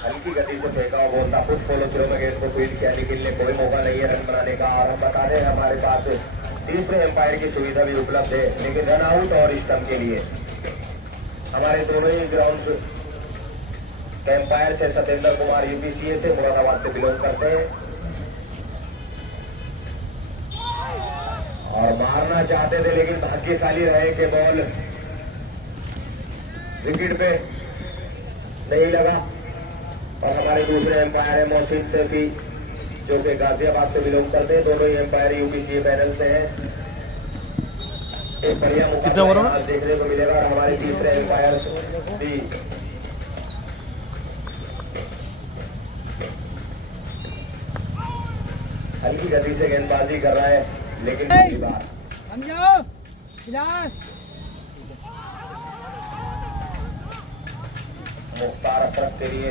हल्की गति से फेंका और बोलता फुट फॉलो थ्रो में गेंद को फील्ड किया, लेकिन कोई मौका नहीं है रन बनाने का। और हम बता दें हमारे पास तीसरे एम्पायर की सुविधा भी उपलब्ध है, लेकिन रन आउट और स्टंप के लिए हमारे दोनों ही ग्राउंड एम्पायर से सत्येंद्र कुमार यूपीसीए से मुरादाबाद से बिलोंग करते हैं और मारना चाहते थे, लेकिन भाग्यशाली रहे कि बॉल विकेट पे नहीं लगा। और हमारे दूसरे एम्पायर है मोहसिन सैफी, जो कि गाजियाबाद से बिलोंग करते हैं। दोनों ही एम्पायर यूपीसीए पैनल से हैं। एक बढ़िया मुकाबला देखने को मिलेगा। और हमारे तीसरे एम्पायर भी हल्की गति से गेंदबाजी कर रहा है, लेकिन पहली बार मुख्तार अशरफ के लिए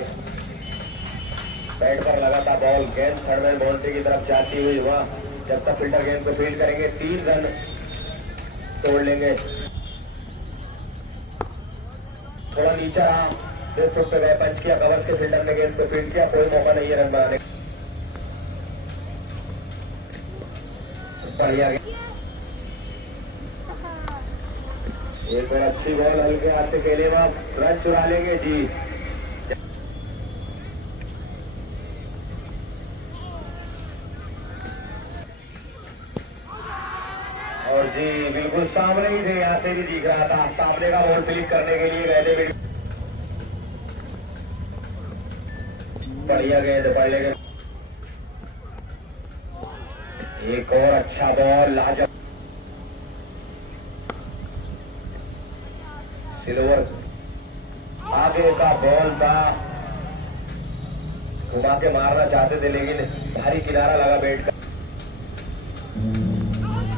बैट पर लगा था बॉल। गेंद थर्ड मैन बाउंड्री की तरफ जाती हुई हुआ। जब तक फील्डर गेंद को फील्ड करेंगे 3 रन तोड़ लेंगे। थोड़ा नीचा रहा, 1.5 फुट पे गए, पंच किया, कवर्स के फील्डर ने गेंद को फील्ड किया। कोई मौका नहीं है रन बनाने का। बढ़िया एक बार अच्छी बॉल हल्के हाथ से खेले, वहां रन चुरा लेंगे जी। और जी बिल्कुल सामने ही थे, यहाँ से भी दिख रहा था। सामने का बॉल फ्लिक करने के लिए गए थे। बढ़िया गेंद पड़ लेंगे। एक और अच्छा बॉल, लाजवाब सिल्वर आगे का बॉल था। घुमा के मारना चाहते थे, लेकिन भारी किनारा लगा बैट का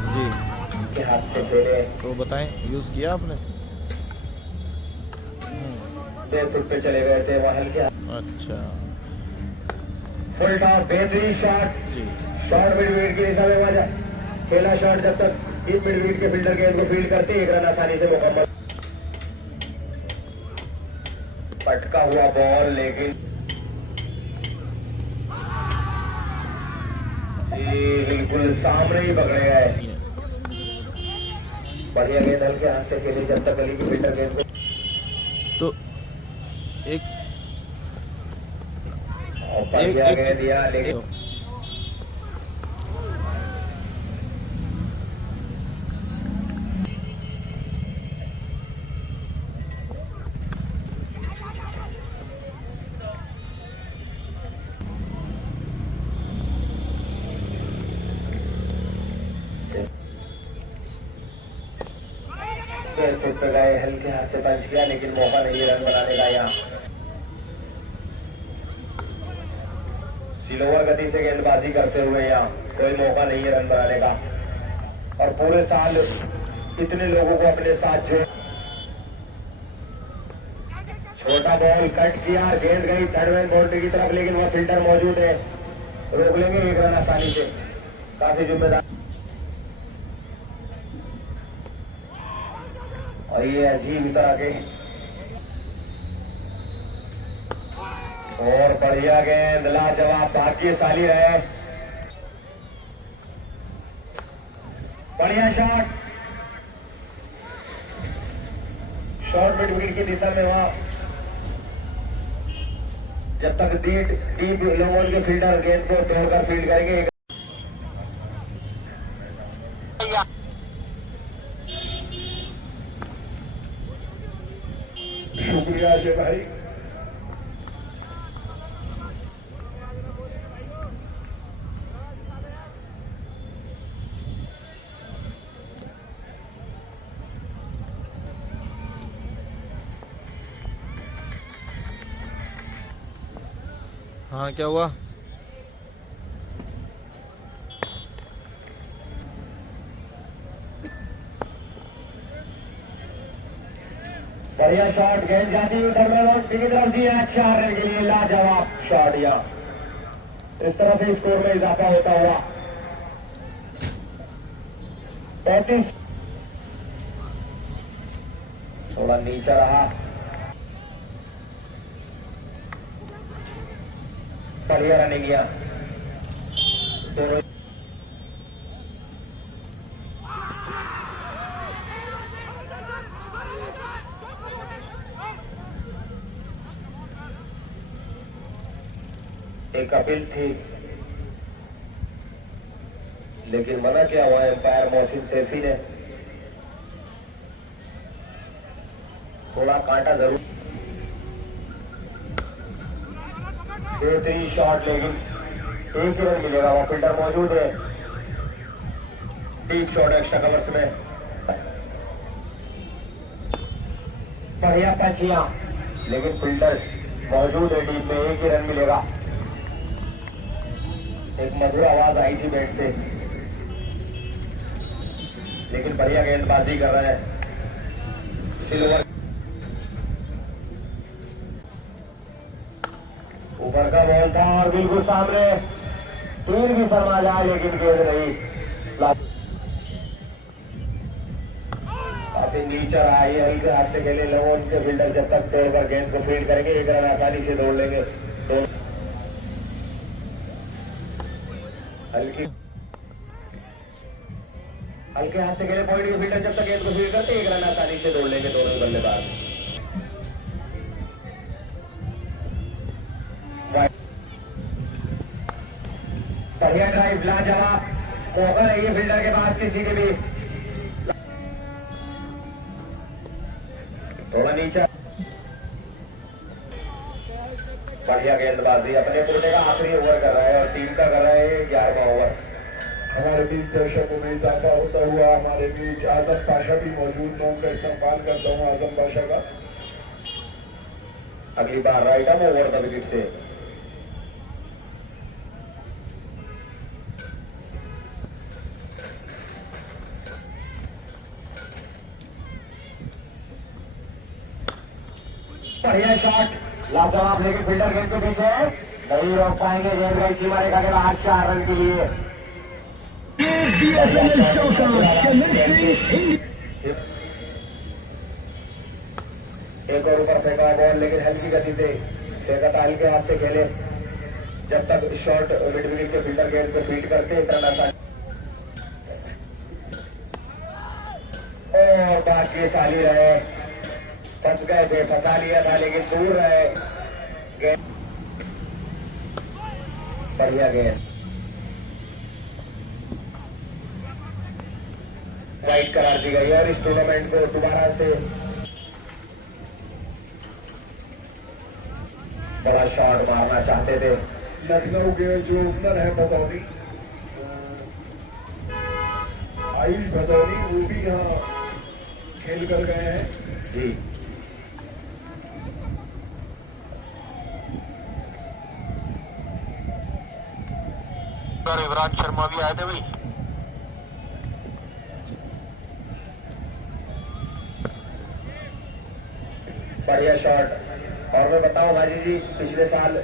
जी के हाथ से फेरे। तो बताएं यूज किया आपने? 1.5 फुट पे चले गए थे, वह हल्के। अच्छा, फुल टॉप बेहतरीन शॉट जी। शॉर्ट मिड विकेट के हिसाब में वजह पहला शॉट। जब तक 3 मिड विकेट के फील्डर गेंद को फील्ड करते 1 रन आसानी से मुकम्मल। पटका हुआ बॉल, लेकिन बिल्कुल सामने ही पकड़े गए। बढ़िया गेंद हल्के हाथ से खेली। जब तक गली की फील्डर गेंद को तो एक दिया, लेकिन गए, हल्के हाथ से पंच किया, लेकिन मौका नहीं है रन बनाने का। यहाँ स्लोअर गति से गेंदबाजी करते हुए यहाँ कोई मौका नहीं है रन बनाने का। और पूरे साल इतने लोगों को अपने साथ जो छोटा बॉल कट किया, गेंद गई थर्ड मैन बाउंड्री की तरफ, लेकिन वह फील्डर मौजूद है, रोक लेंगे 1 रन आसानी से। काफी जिम्मेदार। और ये अजीब तरह के और बढ़िया गेंद, लाजवाब, भाग्यशाली रहे। बढ़िया शॉट, शॉर्ट मिड विकेट की दिशा में वहां। जब तक डीप लोगों के फील्डर गेंद को तोड़कर फील्ड करेंगे। शुक्रिया अजय भाई। हाँ, क्या हुआ? बढ़िया शॉट, गेंद जाती हुई की तरफ जी, अच्छा रन के लिए लाजवाब शॉट। यहाँ इस तरह से स्कोर में इजाफा होता हुआ 35। थोड़ा नीचा रहा, बढ़िया रनिंग किया दोनों। एक अपील थी लेकिन मना किया हुआ एम्पायर मोहसिन सैफी ने। थोड़ा कांटा जरूर, बेहतरीन शॉट लेकिन एक ही रन मिलेगा। वहां फील्डर मौजूद है। डीप शॉट एक्स्ट्रा कवर्स में, बढ़िया पैच किया लेकिन फील्डर मौजूद है डीप में। एक ही रन मिलेगा। एक मधुर आवाज आई थी बैट से लेकिन बढ़िया गेंदबाजी कर रहे हैं। सिल्वर ऊपर का बॉल था और बिल्कुल सामने तीर भी शर्मा जाए लेकिन गेंद नहीं। काफी नीचे आई है, हल्के हाथ से खेले लोगों के फील्डर जब तक तोड़कर गेंद को फील्ड करेंगे एक रन आसानी से दौड़ लेंगे। हल्के हाथ से खेले पॉइंट के फील्डर जब तक गेंद को फील्ड करते एक रन आसानी से दौड़ लेंगे दोनों ही बल्लेबाज। बढ़िया ड्राइव, लाजवाब मौका नहीं है फील्डर के पास किसी के भी। थोड़ा नीचे, बढ़िया गेंदबाजी। अपने पूरे का आखिरी ओवर कर रहा है और टीम का कर रहा है 11वां ओवर। हमारे बीच दर्शकों में इजाफा होता हुआ हमारे बीच आजम पाशा भी मौजूद। मैं उनका इस्तेमाल करता हूँ आजम पाशा का। अगली बार right arm over the wicket से। बढ़िया शॉट, लाजवाब लेकिन फील्डर गेंद के पीछे नहीं रोक पाएंगे। गेंद गई सीमा रेखा के बाहर 4 रन के लिए। एक और ऊपर फेंका बॉल लेकिन हल्की गति से फेंका, हल्के हाथ से खेले जब तक शॉर्ट मिड विकेट के फील्डर गेंद को फील्ड करते एक रन आसानी। और बाकी साली रहे, फंस गए थे, फंसा लिया था लेकिन दूर रहे गेंद। बढ़िया गेंद, वाइट करार दी गई और इस टूर्नामेंट को दोबारा से बड़ा शॉट मारना चाहते थे। लखनऊ के जो ओपनर है भदौनी, आयुष भदौनी, वो भी यहाँ खेल कर गए हैं जी। युवराज शर्मा भी आए थे भाई। बढ़िया शॉट। और मैं बताऊं हाजी जी, पिछले साल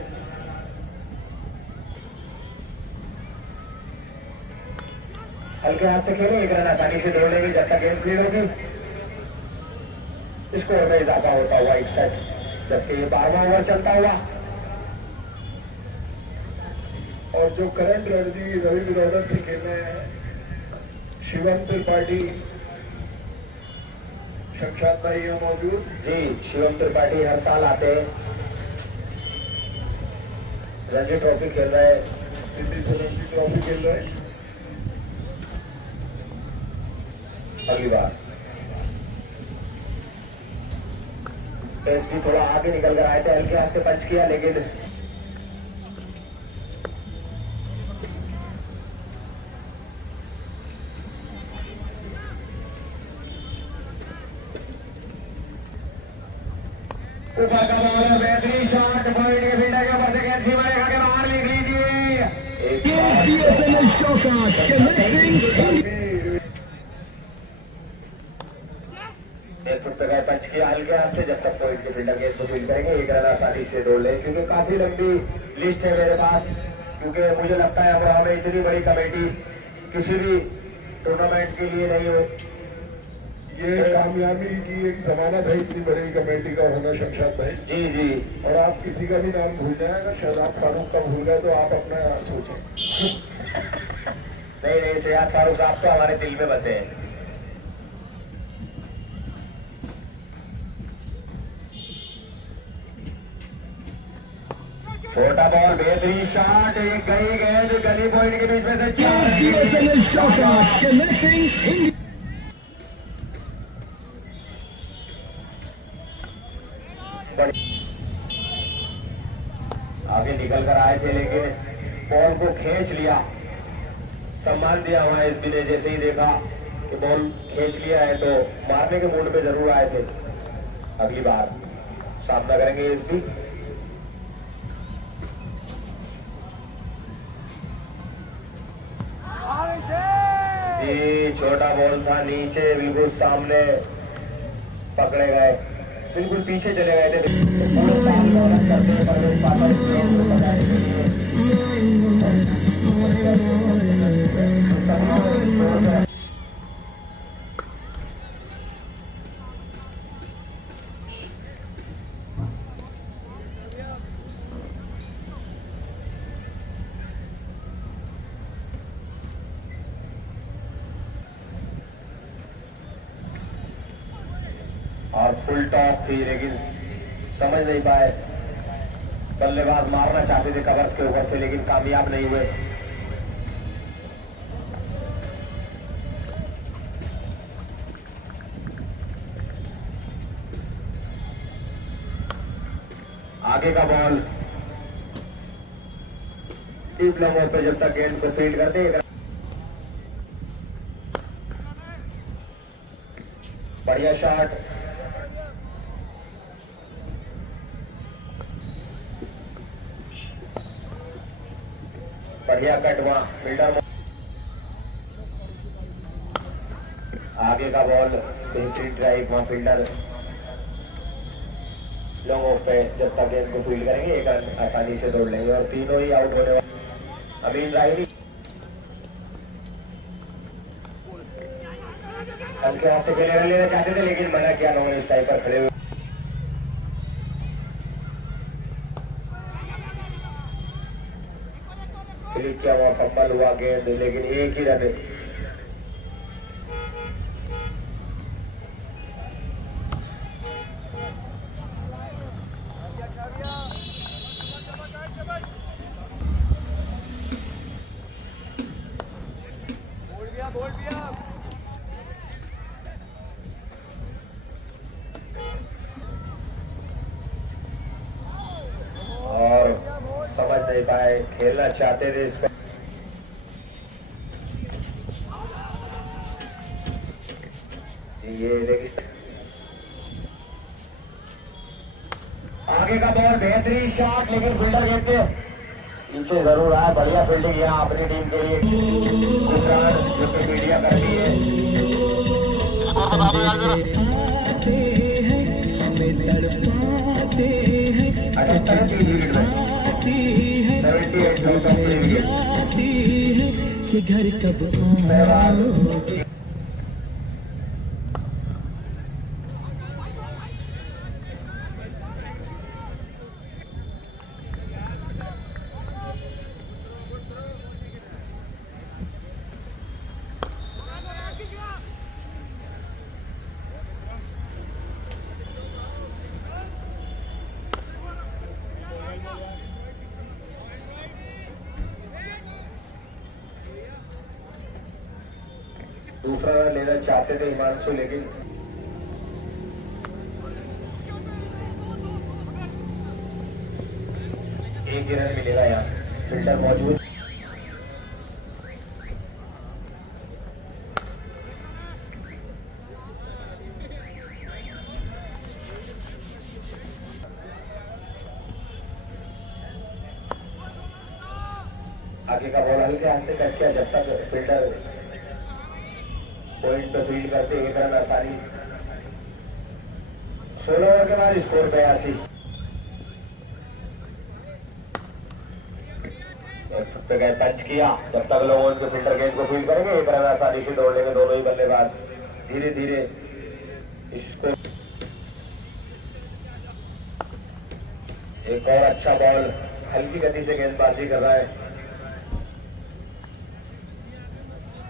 हल्के हाथ से खेले एक रन आसानी से दौड़ लेंगे जब तक गेंद क्लियर होगी। स्कोर में इजाफा होता हुआ 61, जबकि ये 12वां ओवर चलता हुआ। और जो करंट रणजी रवि बिरौदर से खेल रहे हैं, शिवम त्रिपाठी, शमशाद भाई है मौजूद जी। शिवम त्रिपाठी हर साल आते हैं, रणजी ट्रॉफी खेल रहे हैं, दिल्ली से रणजी ट्रॉफी खेल रहे हैं। अगली बार टेस्ट थोड़ा आगे निकल कर आए थे, हल्के हाथ से पंच किया लेकिन ऊपर का बॉल है, बेहतरीन शॉट, पॉइंट के फील्डर के ऊपर से गेंद सीमा रेखा के बाहर लिख लीजिए। एक फुट पे गए पंच किया हल्के हाथ से जब तक पॉइंट के फील्डर गेंद को फील्ड करेंगे एक रन आसानी से दौड़ लें। क्योंकि काफी लंबी लिस्ट है मेरे पास, क्योंकि मुझे लगता है अब हमें इतनी बड़ी कमेटी किसी भी टूर्नामेंट के लिए नहीं हो ये कामयाबी की एक जमानत है इतनी बड़ी कमेटी का होना शमशाद भाई। जी जी। और आप किसी का भी नाम भूल जाए, अगर शहजाद फारूक का भूल गए तो आप अपना सोचें। नहीं नहीं, शहजाद फारूक साहब तो हमारे दिल में बसे हैं। छोटा बॉल, बेहतरीन शॉट, एक गई गेंद गली पॉइंट के बीच में से आगे निकल कर आए थे, लेकिन बॉल को खींच लिया। सम्मान दिया हुआ है एसबी ने, जैसे ही देखा कि बॉल खींच लिया है तो मारने के मूड पे जरूर आए थे। अगली बार सामना करेंगे एसबी। जी, छोटा बॉल था, नीचे बिल्कुल सामने पकड़े गए, बिल्कुल पीछे चले गए थे। और फुल टॉस थी, लेकिन समझ नहीं पाए। बल्लेबाज मारना चाहते थे कवर्स के ऊपर से, लेकिन कामयाब नहीं हुए। आगे का बॉल डीप लंबों पे जब तक गेंद को फील्ड करते, बढ़िया शॉट। बढ़िया कटवा फील्डर। आगे का बॉल, बेहतरीन ड्राइव, वहां फील्डर लोगों पे जब तक गेंद को फील्ड करेंगे एक रन आसानी से दौड़ लेंगे और तीनों ही आउट होने वाले। अमीन राहिली हल्के हाथ से पहले रन लेना चाहते थे, लेकिन मना किया लोगों ने इस टाइम पर खड़े हुए। क्लिक किया हुआ, फंबल हुआ गेंद, लेकिन एक ही रन। और समझ नहीं पाए, खेलना चाहते थे इस पर। ये देखिए आगे का बॉल, बेहतरीन शॉट, लेकिन फील्डर देखते पीछे जरूर आया। बढ़िया फील्डिंग यहाँ अपनी टीम के लिए, जो कि मीडिया कर रही है। घर कब दूसरा रन लेना चाहते थे हिमांशु, लेकिन एक ही रन मिलेगा यहाँ। फील्डर मौजूद, आगे का बॉल हल्के हाथ से कट किया, जब तक फील्डर पॉइंट पे फील्ड करते एक रन आसानी। 16 ओवर के बाद स्कोर 82। पे गए, टच किया, जब तक लोग उनके फील्डर गेंद को फील्ड करेंगे एक रन आसानी से दौड़ लेंगे दोनों ही बल्लेबाज। धीरे धीरे इसको एक और अच्छा बॉल, हल्की गति से गेंदबाजी कर रहा है।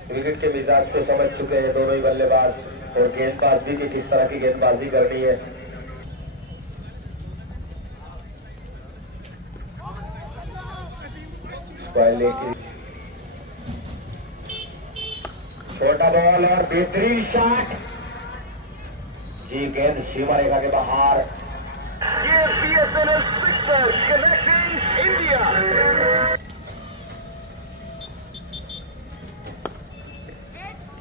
क्रिकेट के मिजाज को समझ चुके हैं दोनों ही बल्लेबाज और गेंदबाज भी कि किस तरह की गेंदबाजी करनी है। छोटा बॉल और बेहतरीन शॉट जी, गेंद सीमा रेखा के बाहर।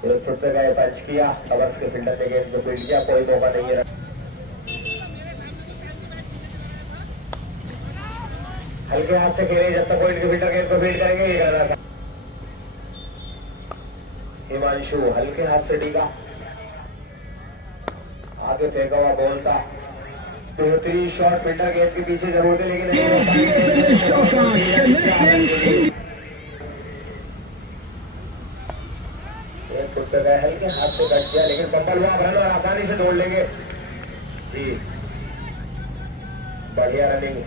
एक छुट्टे गए, पंच किया, कवर्स के फील्डर ने गेंद को फील्ड किया, कोई मौका नहीं है। हल्के हाथ से खेले, जब तक पॉइंट के फील्डर गेंद को फील्ड करेंगे ये करना था। हिमांशु हल्के हाथ से टीका, आगे फेंका हुआ बॉल था, बेहतरीन शॉट, फील्डर गेंद के पीछे जरूर थे लेकिन गए, हल्के हाथ से कट किया लेकिन बम्बल हुआ रन और आसानी से दौड़ लेंगे जी। बढ़िया रनिंग,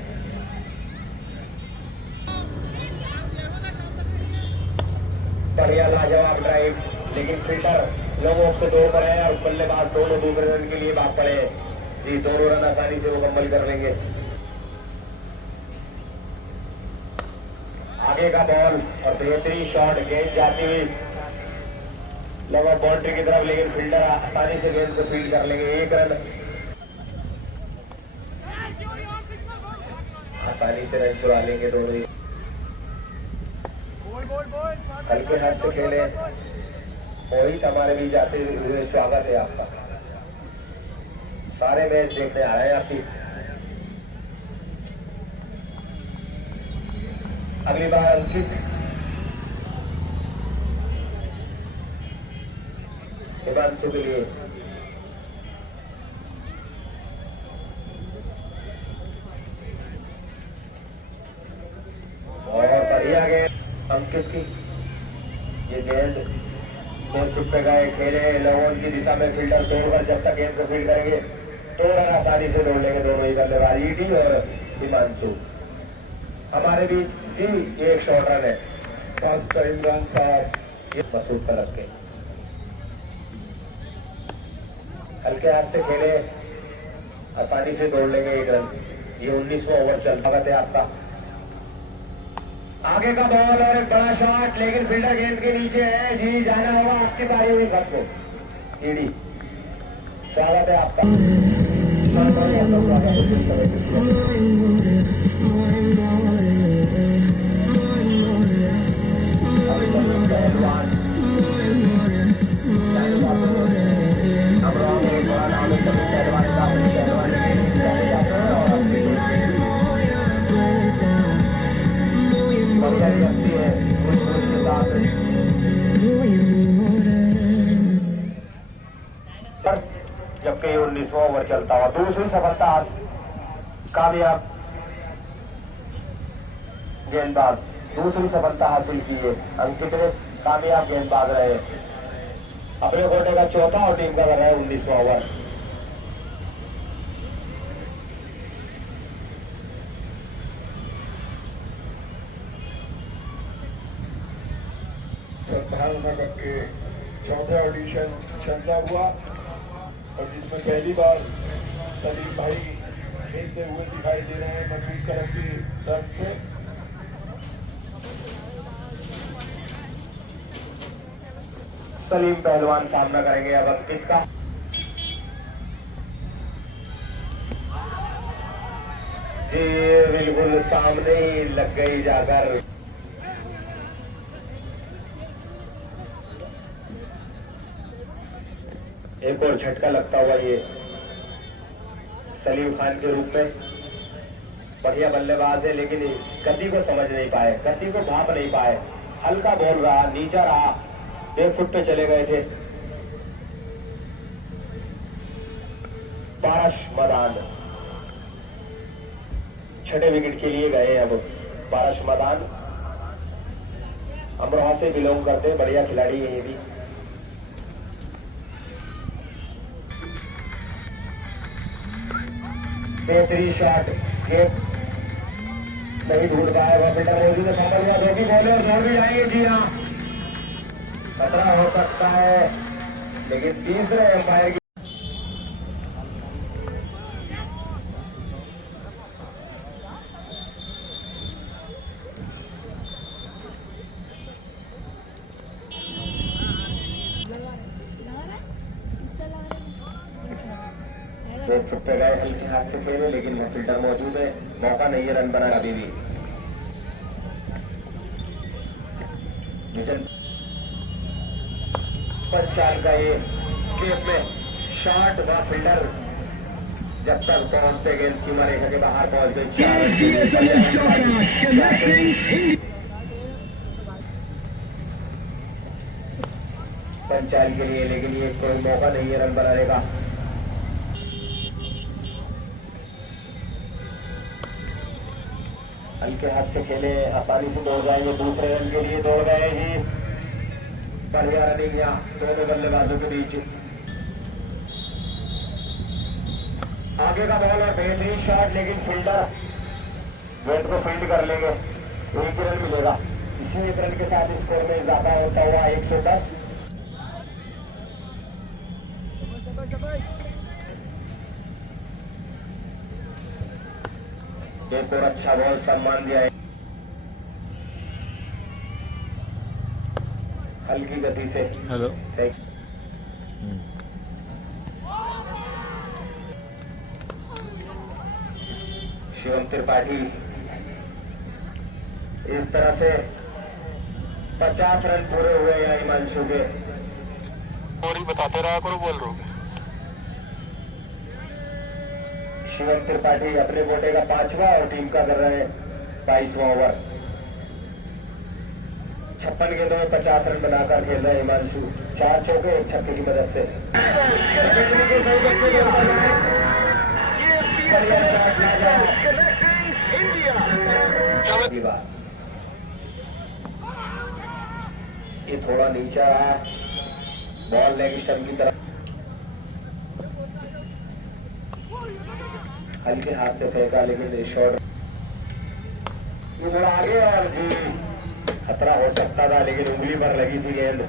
बढ़िया लाजवाब ड्राइव, लेकिन फील्डर लोगों से दो पर है और बल्लेबाज दोनों दूसरे रन के लिए भाग पड़े जी। दोनों रन आसानी से मुकम्मल कर लेंगे। आगे का बॉल और बेहतरीन शॉट, गेंद जाती हुई लगा बाउंड्री की तरफ, लेकिन फील्डर आसानी से गेंद को फील्ड कर लेंगे। एक रन, आसानी से रन चुरा लेंगे दोनों ही। हल्के हाथ से खेले, मोहित हमारे बीच आते हुए स्वागत है आपका। सारे मैच देखने आ रहे हैं आपकी। अगली बार अंकित हिमांशु के लिए और बढ़िया गेंद अंकित की, ये गेंद फुट पे गए, खेले लोगों की दिशा में, फील्डर दौड़कर जब तक गेंद को फील्ड करेंगे तो रन आसानी से दौड़ लेंगे दोनों ही बल्लेबाज ईडी और हिमांशु। हमारे बीच भी एक शॉर्ट रन है, फर्स्ट का इमरान साहब ये मसूद पर रख के हल्के हाथ से खेले, आसानी से दौड़ लेंगे एक रन। ये 19वां ओवर चलता है आपका। आगे का बॉल और एक बड़ा शॉट, लेकिन फील्डर गेंद के नीचे है जी, जाना होगा आपकी बारी हुई सबको। ईडी स्वागत है आपका। जबकि 19वां ओवर चलता हुआ, दूसरी सफलता कामयाब गेंदबाज, दूसरी सफलता हासिल की है अंकित ने। कामयाब गेंदबाज रहे, अपने कोटे का चौथा और टीम का कर रहा है 19वां ओवर। नगर के चौथा ऑडिशन चलता हुआ और जिसमें पहली बार सलीम भाई खेलते हुए दिखाई दे रहे हैं मसूद करम की तरफ से। सलीम पहलवान सामना करेंगे अब अंकित का। जी बिल्कुल सामने ही लग गई जाकर। एक और झटका लगता हुआ ये सलीम खान के रूप में। बढ़िया बल्लेबाज है लेकिन गति को समझ नहीं पाए, गति को भाप नहीं पाए। हल्का बॉल रहा, नीचा रहा, 1 फुट पे चले गए थे। पारस मैदान छठे विकेट के लिए गए। अब पारस मैदान अमरोहा से बिलोंग करते, बढ़िया खिलाड़ी है ये भी। बेहतरीन शॉट, ये नहीं ढूंढ पाया वह फील्डर मौजूद है, सफल हुआ, दो भी बॉले और दौड़ भी जाएंगे। जी हाँ, खतरा हो सकता है, लेकिन तीसरे एम्पायर की एक फुट पे गए, हल्के हाथ से खेले, लेकिन वह फील्डर मौजूद है, मौका नहीं है रन बना अभी भी। मिशन पंचाल का ये केप में शॉट, वह फील्डर जब तक पहुंचते गेंद सीमा रेखा के बाहर पहुंचते, पंचाल के लिए, लेकिन ये कोई मौका नहीं है रन बनाने का। हल्के हाथ से खेले, आसानी से दौड़ जाएंगे, दूसरे रन के लिए दौड़ गए ही, बढ़िया रनिंग यहाँ दोनों बल्लेबाजों के बीच। आगे का बॉल और बेहतरीन शॉट, लेकिन फील्डर गेंद को फील्ड कर लेंगे, एक रन मिलेगा। इसी एक रन के साथ स्कोर में इजाफा होता हुआ 110। एक और अच्छा बॉल, सम्मान दिया है हल्की गति से। हेलो। शिवम त्रिपाठी इस तरह से 50 रन पूरे हुए यहाँ हिमांशु के। और ही बताते रहा करो, बोल रहा हूँ। शिवम त्रिपाठी अपने कोटे का 5वां और टीम का कर रहे हैं 22वां ओवर। 56 गेंदों में 50 रन बनाकर खेल रहे हैं हिमांशु, 4 चौके 1 छक्के की मदद से। ये थोड़ा नीचा रहा, बॉल लेग स्टंप की तरफ हल्के हाथ से फेंका, लेकिन शॉट ये थोड़ा आगे और जी खतरा हो सकता था, लेकिन उंगली पर लगी थी गेंद।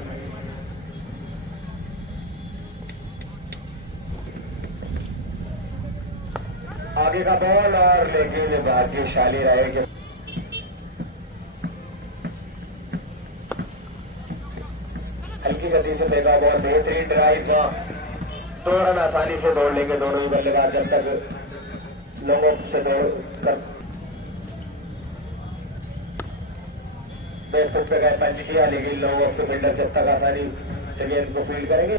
आगे का बॉल और लेकिन भाग्यशाली रहे कि हल्की गति से फेंका बॉल, बेहतरीन ड्राइव, 2 रन आसानी से दौड़ लेंगे दोनों ही बल्लेबाज जब तक लोगों से दौड़ कर बैट फुट पे गए, पंच किया, लेकिन लोगों के फील्डर जब तक आसानी से गेंद को फील्ड करेंगे।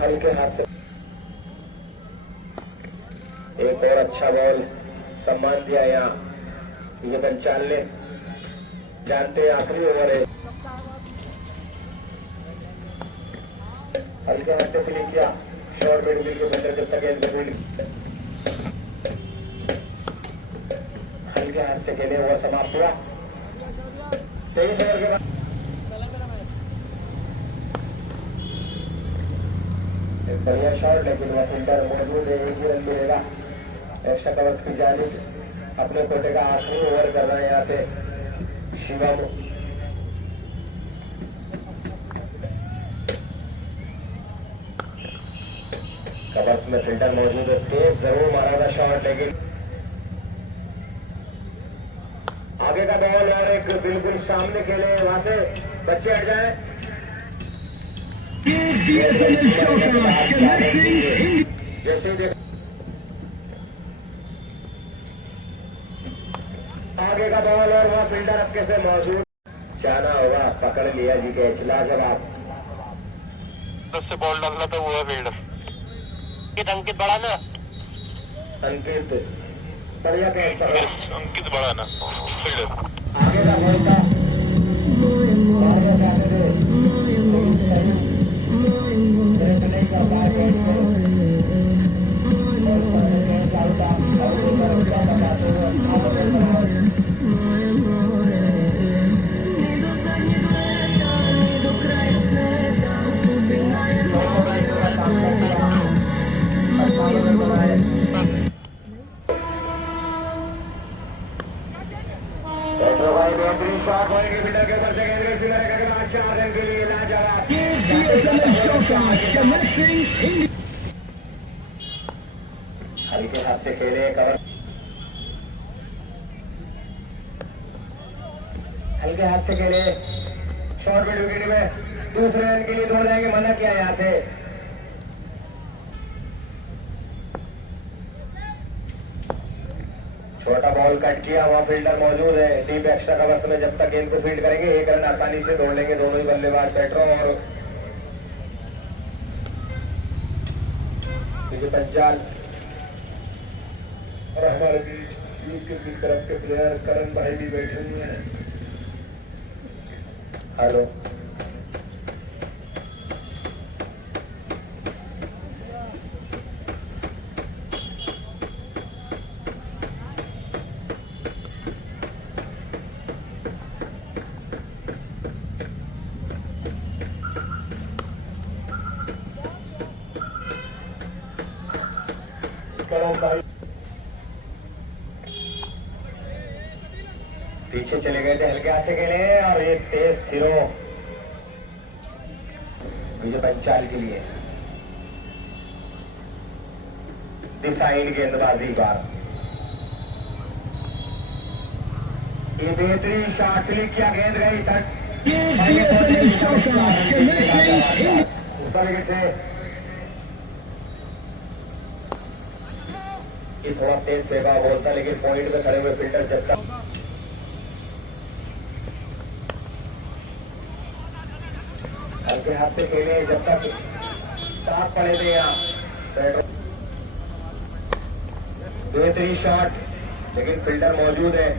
हल्के हाथ से एक और अच्छा बॉल, सम्मान दिया यहाँ। ये पंचानवे जानते हैं आखिरी ओवर है, हल्के हाथ से फील्ड किया, शॉर्ट मिड विकेट के फील्डर जब तक गेंद को फील्ड हल्के हाथ से खेले हुआ समाप्त हुआ। 23 ओवर के बाद एक बढ़िया शॉट, लेकिन वह फील्डर मौजूद है, 1 रन मिलेगा। एक्स्ट्रा कवर्स की जानिब अपने कोटे का आखिरी ओवर कर रहे हैं यहाँ से शिवम। कवर्स में फील्डर मौजूद है, तेज जरूर मारा था शॉट, लेकिन आगे का बॉल और एक बिल्कुल सामने खेले, वहां से बच्चे हट जाए। जैसे ही आगे का बॉल और वह फील्डर आपके से मौजूद, जाना होगा, पकड़ लिया जी के लाजवाब। 10 से बॉल डालना था, वो है फील्डर। अंकित बड़ा ना, अंकित बढ़िया कैच कर रहा है, अंकित बड़ा ना फील्डर। आगे का बॉल था, नहीं कर पाए शॉट पॉइंट के फील्डर के ऊपर से गेंद रेसी में रखा गया 4 रन के लिए लाजवाब हल्के हाथ से खेले कवर हल्के हाथ से खेले शॉर्ट मिड विकेट में दूसरे रन के लिए दौड़ जाएंगे मना किया यहाँ से छोटा बॉल कट किया वहां फील्डर मौजूद है डीप एक्स्ट्रा कवर्स में जब तक गेंद को फील्ड करेंगे 1 रन आसानी से दौड़ लेंगे दोनों ही बल्लेबाज पेट्रो और पंचाल और हमारे बीच यूथ की तरफ के प्लेयर करण भाई भी बैठे हुए हैं। हेलो करण भाई पीछे चले गए थे हल्के हाथ से खेले और एक तेज थिरो विजय पंचाल के लिए डिसाइड गेंदबाजी बार ये बेहतरीन शॉट क्लिक किया गेंद गई तक विकेट से ये थोड़ा तेज सेवा बोलता लेकिन पॉइंट पे खड़े हुए फील्डर जब तक हल्के हाथ से खेले जब तक साफ पड़े थे यहाँ बेहतरीन शॉट लेकिन फील्डर मौजूद है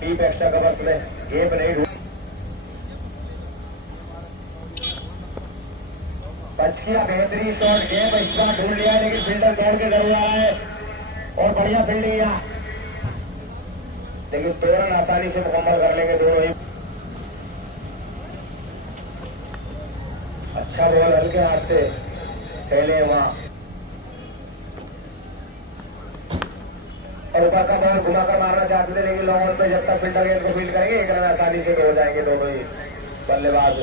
डीप एक्स्ट्रा कवर्स में गेप नहीं ढूंढ बच किया बेहतरीन शॉट गेप एक्स्ट्रा ढूंढ लिया है लेकिन फील्डर दौड़ के जरूर आ रहा है और बढ़िया फील्डिंग यहाँ लेकिन 2 रन आसानी से मुकम्मल कर लेंगे दोनों ही अच्छा बॉल हल्के हाथ से खेले वहां और ऊपर का बॉल घुमाकर मारना चाहते थे लेकिन लॉन्ग ऑन पे जब तक फील्डर गेंद को फील्ड करेंगे 1 रन आसानी से हो जाएंगे दोनों ही बल्लेबाज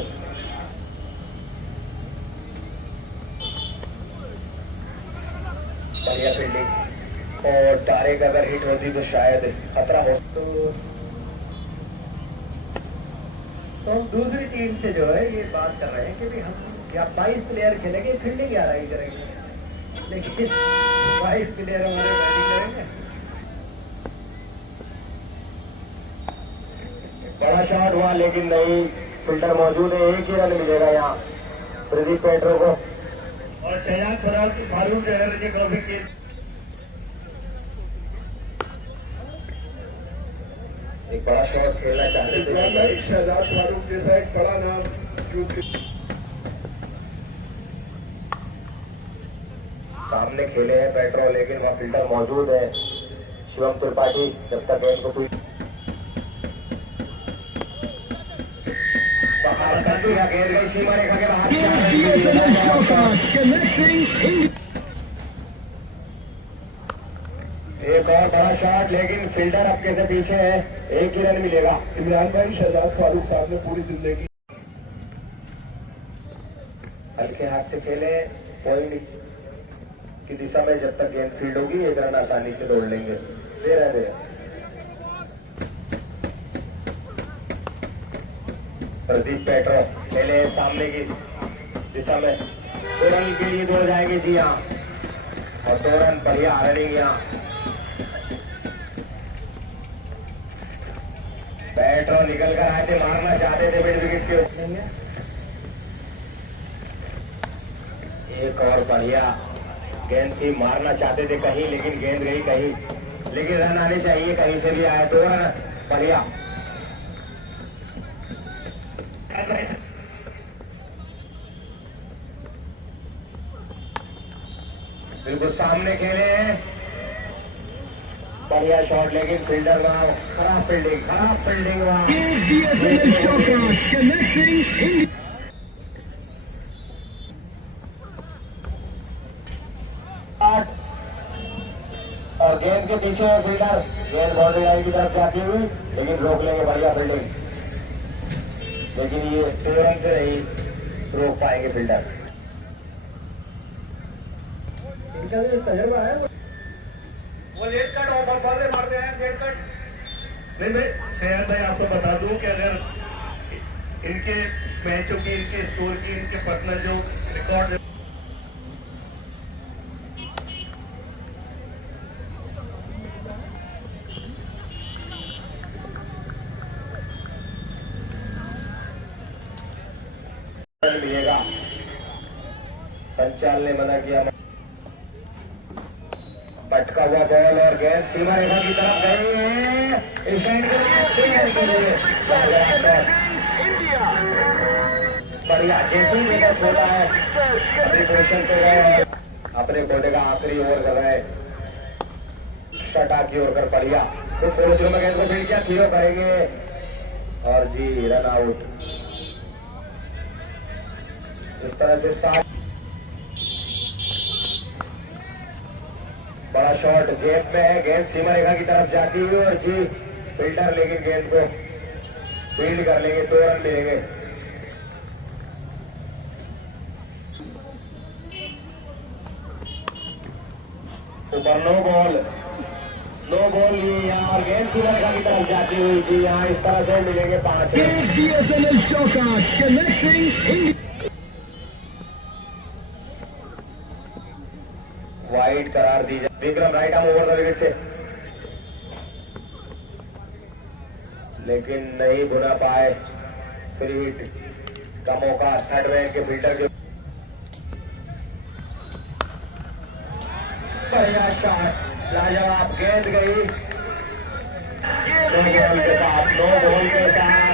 बढ़िया फील्डिंग और डायरेक्ट अगर हिट होती तो शायद खतरा हो तो हम दूसरी टीम से जो है ये बात कर रहे हैं कि भी हम या 22 प्लेयर खेलेंगे फील्डिंग 11 ही करेंगे लेकिन 22 प्लेयर हमारे बैटिंग करेंगे। बड़ा शॉट हुआ लेकिन नहीं फील्डर मौजूद है 1 ही रन मिलेगा यहाँ प्रदीप पेट्रो को और शहजाद फारूक के ट्रॉफी के एक बड़ा शॉट खेलना चाहते थे शहजाद फारूक जैसा एक बड़ा नाम यूथ के सामने खेले हैं पेट्रो लेकिन वहाँ फील्डर मौजूद है शिवम त्रिपाठी जब तक गेंद को कोई बाहर कर दिया गेंद गई सीमा रेखा के बाहर एक और बड़ा शॉट लेकिन फील्डर अपने से पीछे है 1 ही रन मिलेगा इमरान भाई शहजाद फारूक साहब ने पूरी जिंदगी हल्के हाथ से खेले पॉइंट की दिशा में जब तक गेंद फील्ड होगी 1 रन आसानी से दौड़ लेंगे दे रहे प्रदीप पेट्रो खेले सामने की दिशा में 2 रन के लिए दौड़ जाएंगे जी यहाँ और 2 रन बढ़िया रनिंग यहाँ पेट्रो निकल कर आए थे मारना चाहते थे मिड विकेट के एक और बढ़िया गेंद थी मारना चाहते थे कहीं लेकिन गेंद गई कहीं लेकिन रन आने चाहिए कहीं से भी आए 2 रन बढ़िया बिल्कुल सामने खेले बढ़िया शॉट लेकिन फील्डर का खराब फील्डिंग वहां और गेंद के पीछे है फील्डर, गेंद बाउंड्री लाइन की तरफ जाती हुई, लेकिन रोक लेंगे, बढ़िया फील्डिंग, लेकिन ये 2 रन से नहीं रोक पाएंगे फील्डर। इनका जो तजर्बा है वो लेट कट ओवर बॉल मारते हैं, लेट कट। नहीं मैं शहर भाई आपको बता दूं कि अगर इनके मैचों की, इनके स्कोर की, इनके पर्सनल जो रिकॉर्ड मिलेगा, पंचाल ने मना किया। भटका हुआ बॉल और गेंद सीमा रेखा की तरफ गई है, स्टैंड के लिए बढ़िया जैसी विकेट होता है अपनी पोजीशन पे गए, अपने कोटे का आखिरी ओवर कर रहे हैं, शटा की ओर कर बढ़िया, तो फोलो में गेंद को फील्ड किया, थ्रो करेंगे और जी रन आउट। इस तरह से 7 बड़ा शॉट गेंद पे है, गेंद सीमा रेखा की तरफ जाती हुई और जी फील्डर लेकिन गेंद को फील्ड कर लेंगे, 2 रन मिलेंगे। ऊपर नो बॉल लिए यहाँ और गेंद सीमा रेखा की तरफ जाती हुई जी यहाँ इस तरह से मिलेंगे 5 रन। BSNL चौका कनेक्टिंग वाइड करार दी जाए, Vikram right arm over the wicket से, लेकिन नहीं बुना पाए, फ्री हिट का मौका थर्ड रैंक के फील्डर के। बढ़िया शॉट, लाजवाब गेंद गई, 2 बॉल के साथ, 9 बॉल के साथ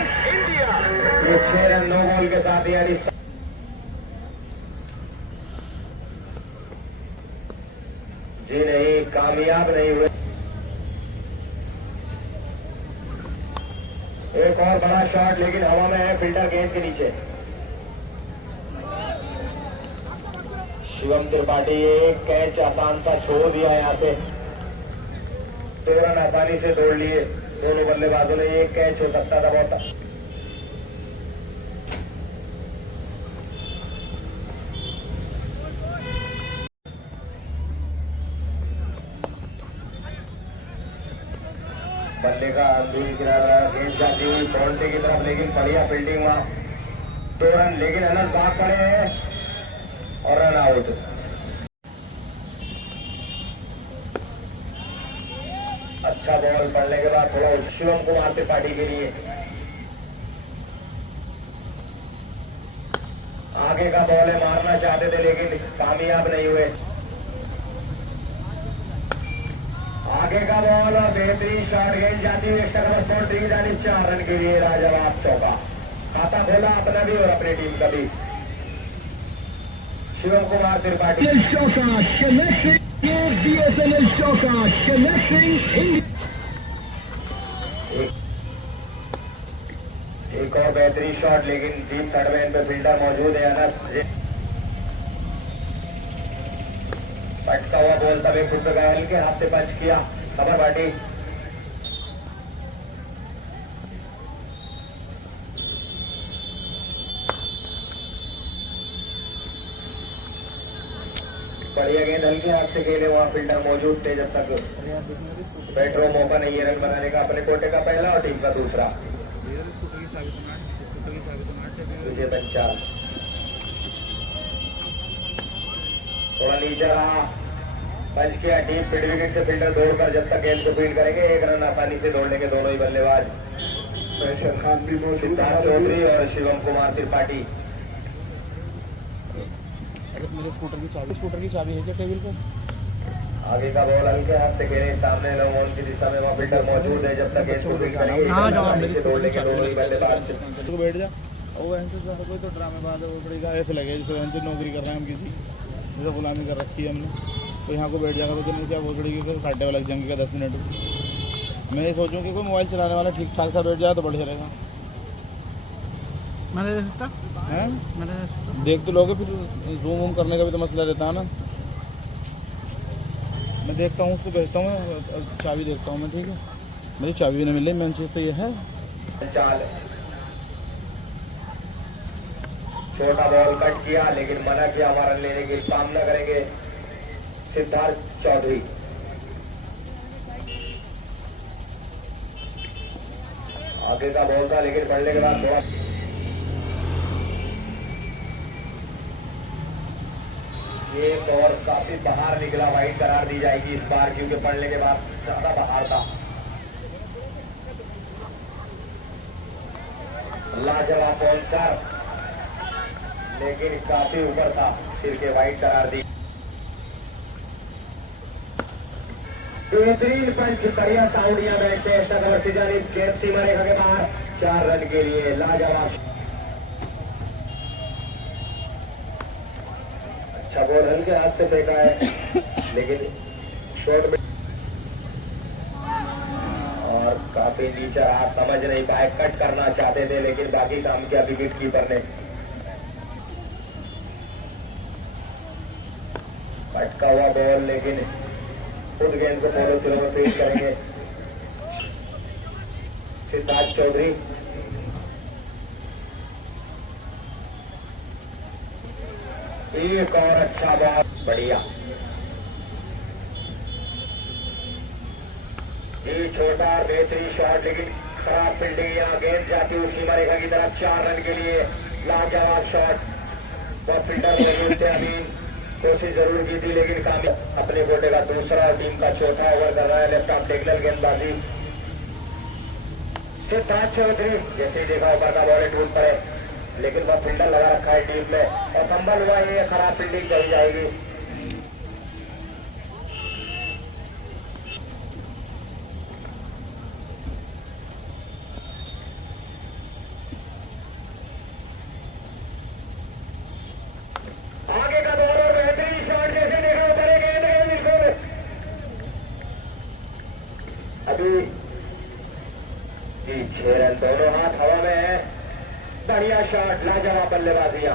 ये 6 रन 9 बॉल के साथ, यानी जी नहीं, कामयाब नहीं हुए। एक और बड़ा शॉट लेकिन हवा में है, फील्डर गेंद के नीचे। शिवम त्रिपाठी एक कैच आसान सा छोड़ दिया यहाँ पे, 2 रन आसानी से तोड़ लिए दोनों बल्लेबाजों ने, एक कैच हो सकता था बहुत। बल्ले का दूरी किनारा, गेंद जाती हुई बाउंड्री की तरफ, लेकिन बढ़िया फील्डिंग वहां, 2 रन, लेकिन अनस भाग पड़े हैं और रन आउट। अच्छा बॉल पड़ने के बाद थोड़ा शिवम कुमार त्रिपाठी के लिए आगे का बॉल है, मारना चाहते थे लेकिन कामयाब नहीं हुए। आगे का बॉल और बेहतरीन शॉट, गेंद जाती हुई एक्स्ट्रा कवर बाउंड्री जानी, 4 रन के लिए लाजवाब चौका, खाता खोला अपना भी और अपनी टीम का भी। शिवम कुमार त्रिपाठी चौका कनेक्टिंग BSNL चौका कनेक्टिंग एक और बेहतरीन शॉट, लेकिन डीप थर्ड मैन पे फील्डर मौजूद है अनस। पटका हुआ बॉल तब एक फुट पे गया, हल्के हाथ से पंच किया, खबर बाटी। बढ़िया गेंद हल्के हाथ से खेले, वहां फील्डर मौजूद थे जब तक बैटरों मौका नहीं है रन बनाने का, अपने कोटे का पहला और टीम का दूसरा। विजय पंचाल थोड़ा नीचे रहा, पंच किया डीप मिड विकेट से, फील्डर दौड़कर जब तक गेंद को फील्ड करेंगे 1 रन आसानी से दौड़ लेंगे दोनों ही बल्लेबाज, खान भी सिद्धार्थ चौधरी और शिवम कुमार त्रिपाठी। मेरे स्कूटर की चाबी है क्या टेबल पे? आगे का बॉल हल्के हाथ से खेले, सामने नो बॉल की दिशा में वहाँ फील्डर मौजूद है, जब तक गेंद को फील्ड करेंगे दौड़ लेंगे दोनों ही बल्लेबाज। तो बैठ जा, वो ऐसे कोई तो ड्रामेबाज है, वो बड़ी ऐसे लगे जैसे ऐसे नौकरी कर रहे हैं हम किसी, जैसे गुलामी कर रखी है हमने, तो यहाँ को बैठ जाएगा तो नहीं क्या भोसड़ी की खाटे वाला जंग का 10 मिनट। मैं ये सोचूं कि कोई मोबाइल चलाने वाला ठीक ठाक सा बैठ जाए तो बढ़िया रहेगा। मैंने दे सकता हैं मैंने देख तो लोगे, फिर जूम वूम करने का भी तो मसला रहता है ना। मैं देखता हूँ, उसको भेजता हूँ, चाबी देखता हूँ मैं, ठीक है। मेरी चाबी भी नहीं मिल रही, मेन चीज़ तो ये है। चाल छोटा बॉल कट किया लेकिन मना किया, हमारा लेने की सामना करेंगे सिद्धार्थ चौधरी। आगे का बॉल था लेकिन पढ़ने के बाद थोड़ा एक और काफी बाहर निकला, वाइड करार दी जाएगी इस बार क्योंकि पढ़ने के बाद ज्यादा बाहर था। लाजवाब बॉल सर, लेकिन काफी ऊपर था, सिर के वाइड करार दी। बेहतरीन पंच, बढ़िया साउंडिया बैठते हैं सदर सिजानी गेंद सीमा रेखा के बाहर, 4 रन के लिए लाजवाब। अच्छा बॉल हल्के हाथ से फेंका है लेकिन शॉट में और काफी नीचे हाथ, समझ नहीं पाए, कट करना चाहते थे लेकिन बाकी काम किया विकेट कीपर ने। अटका हुआ बॉल लेकिन खुद गेंद को फॉलो थ्रो में पेश करेंगे सिद्धार्थ चौधरी। एक और अच्छा बॉल, बढ़िया। ये छोटा और बेहतरीन शॉट लेकिन खराब फील्डिंग, यहाँ गेंद जाती हुई सीमा रेखा की तरफ, 4 रन के लिए लाजवाब शॉट। वह फील्डर मौजूद थे, अमीन कोशिश जरूर की थी लेकिन कामयाब। अपने कोटे का दूसरा और टीम का चौथा ओवर कर रहा है लेफ्ट आर्म टेक्निकल गेंदबाजी सिद्धार्थ चौधरी। जैसे ही देखा ऊपर का बॉल टूट पड़े लेकिन वह फील्डर लगा रखा है टीम में और संभल हुआ ये खराब फील्डिंग चली जाएगी। आगे का दौर और बेहतरीन शॉट, जैसे देखा ऊपर गेंद बिल्कुल अभी जी 6 रन, दोनों हाथ हवा में है। बढ़िया शॉट, लाजवाब बल्लेबाजियां।